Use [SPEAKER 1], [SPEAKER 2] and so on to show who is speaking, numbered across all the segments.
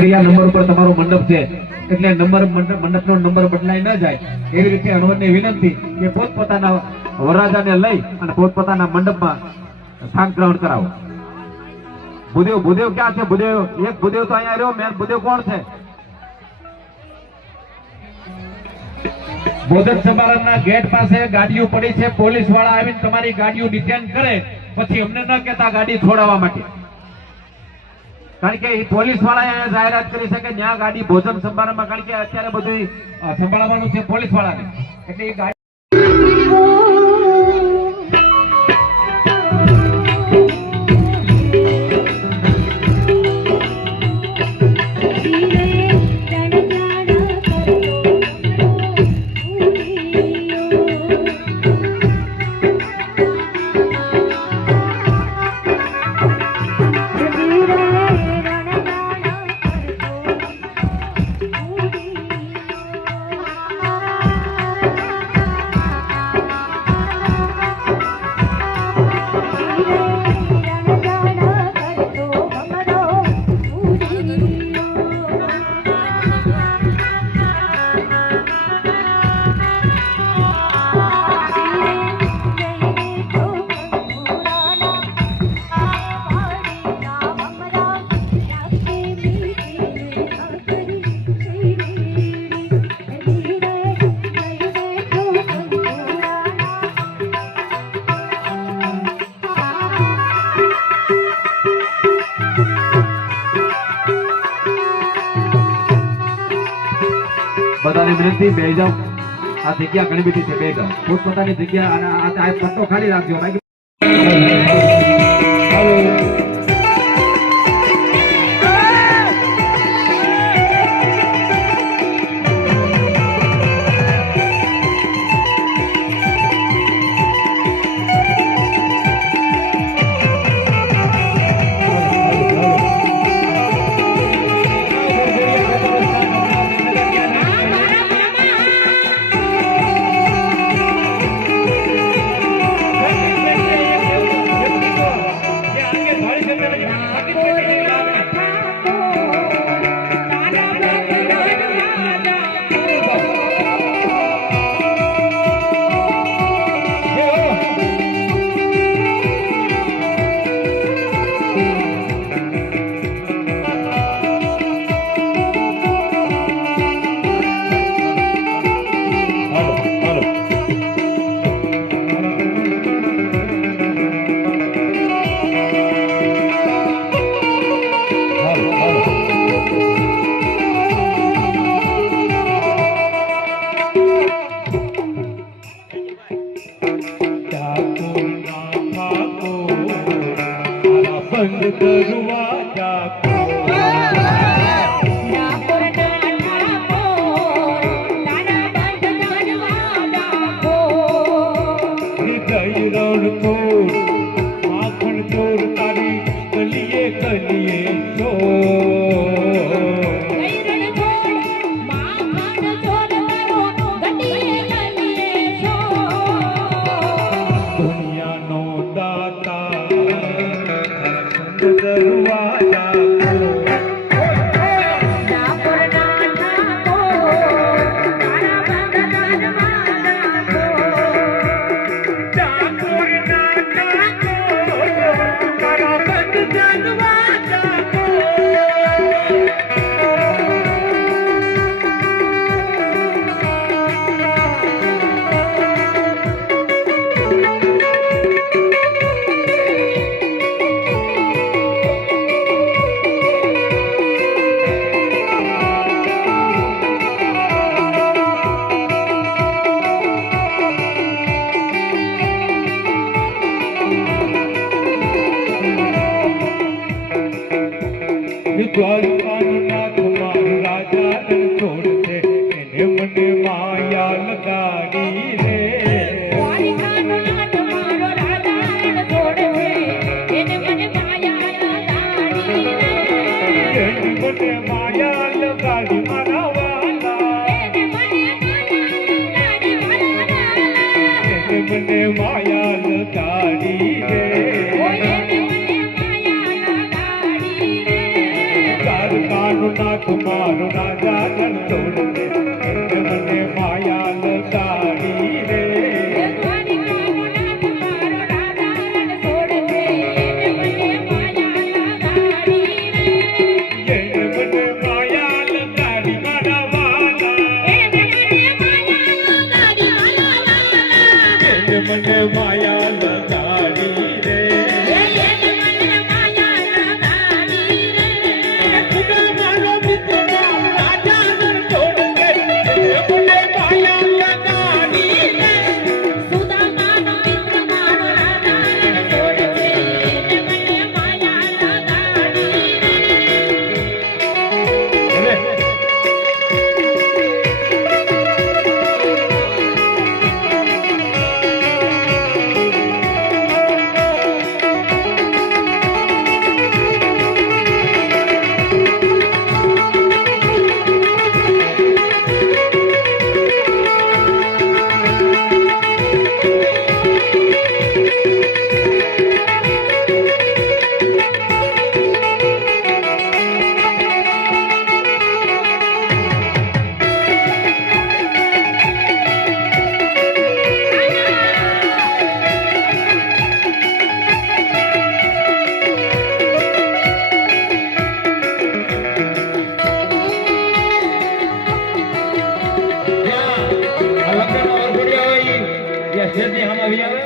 [SPEAKER 1] કયા નંબર ઉપર તમારો મંડપ છે. એટલે નંબર મંડપ મંડપનો નંબર બદલાઈ ન જાય. એવી રીતે હનુમાનને વિનંતી કે પોતપોતાના વરરાજાને લઈ અને પોતપોતાના મંડપમાં સ્થાન ગ્રહણ કરાવો. ભૂદેવ ભૂદેવ ક્યાં છે? ભૂદેવ, એક ભૂદેવ તો અહીંયા રહ્યો, મેન ભૂદેવ કોણ છે? બોધક સમારંભના ગેટ પાસે ગાડીઓ પડી છે. પોલીસવાળા આવીને તમારી ગાડીઓ ડિટેન કરે, પછી અમને ન કહેતા ગાડી છોડાવવા માટે. કારણ કે પોલીસ વાળાએ જાહેરાત કરી છે કે ત્યાં ગાડી ભોજન સંભાળવામાં કારણ કે અત્યારે બધું સંભાળવાનું છે પોલીસ વાળાને. એટલે એ ગાડી બધાને વિનંતી બે જાઓ. આ જગ્યા ઘણી બધી છે બે જાઓ. પોતપોતાની જગ્યા આ પટ્ટો ખાલી રાખજો. બાકી જન
[SPEAKER 2] શેરડી સામે આવી? આવે.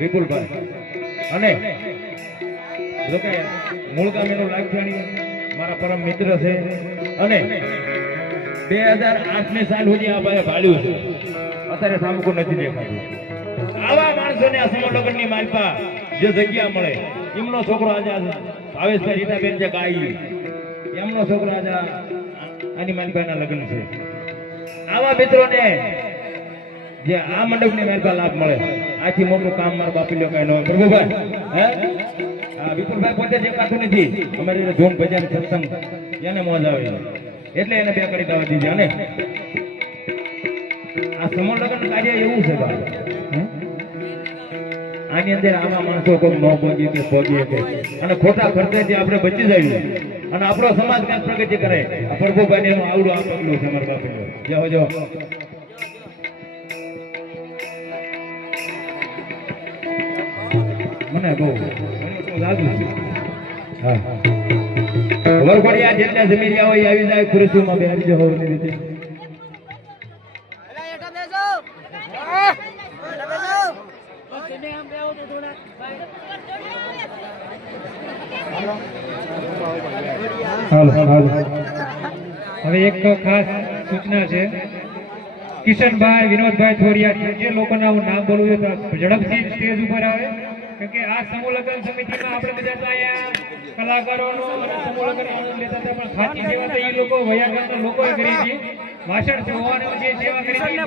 [SPEAKER 2] વિપુલભાઈ. અને મૂળ ગામ એનું લાગજાણી. મારા પરમ મિત્ર છે. અને બે હજાર આઠની સાલ સુધી આ ભાઈ ભાડ્યું છે. અત્યારે સામુકું નથી દેખાતું. આવા માણસોને આ સમૂહની માલપા જે જગ્યા મળે, એમનો છોકરો આજે આ ભાવેશભાઈ રીતાબેન જે ગાઈ એમનો છોકરો આજે આ- આની માલપાના લગ્ન છે. આવા મિત્રોને જે આ મંડપની મહેરબાન લાભ મળે, આથી મોટું કામ મારા બાપી લોકો ન પ્રભુભાઈ, હે? આ વિપુલભાઈ પોતે દેખાતું નથી. અમારી જોન બજાર સત્સંગ. એને મોજ આવે. એટલે એને બે કડી દાવા દીધી, અને આ સમૂહ લગ્ન કાર્ય એવું છે ભાઈ આની અંદર આવા માણસો કોઈ ન પહોંચી કે પહોંચી શકે અને ખોટા ખર્ચેથી આપણે બચી જઈએ. અને આપણો સમાજ ક્યાંક પ્રગતિ કરે? પ્રભુભાઈ એનું આવડું આ પગલું છે અમારા બાપીનું. જાઓ જાઓ. મને બહુ વરઘોડિયા જેટલા જમીરિયા હોય આવી જાય ખુરશીમાં બેસી જાઓ રીતે.
[SPEAKER 3] હાલો હાલો. હવે એક ખાસ સૂચના છે. કિશનભાઈ વિનોદભાઈ થોરિયા જે લોકોના હું નામ બોલું છું ઝડપથી સ્ટેજ ઉપર આવે. કે આ સમૂહલગ્ન સમિતિમાં આપણે બધા તો અહીંયા કલાકારોનો સમૂહલગ્ન લેતા હતા, પણ ખાતી સેવા તો એ લોકો વયાગરના લોકોએ કરી હતી. ભાષણ સભાનો જે સેવા કરી હતી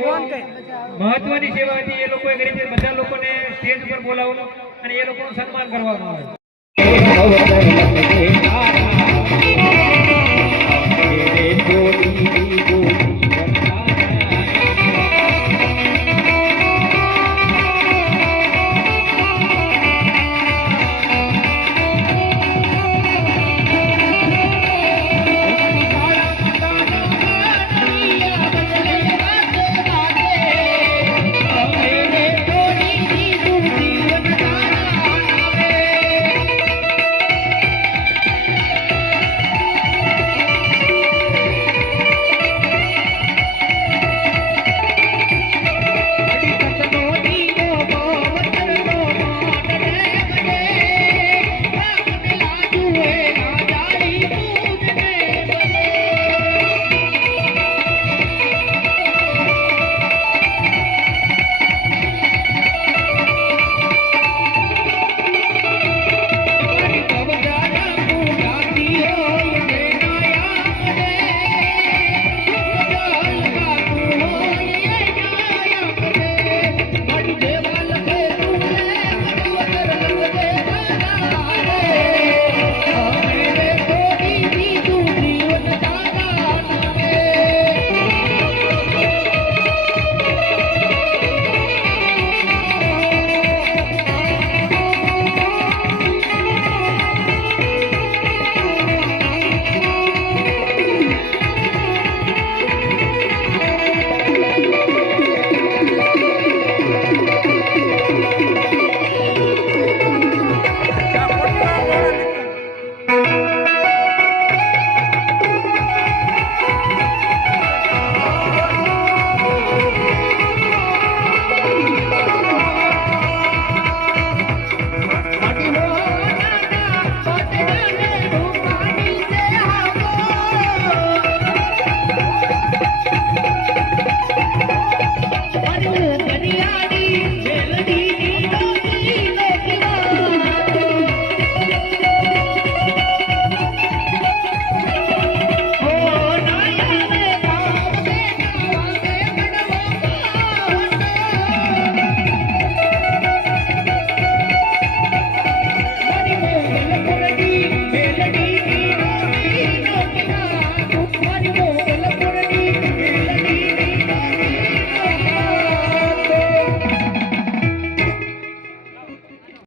[SPEAKER 3] મહત્વની સેવા હતી, એ લોકોએ કરી હતી. બધા લોકોને સ્ટેજ પર બોલાવવાનું અને એ લોકોનું સન્માન કરવામાં આવે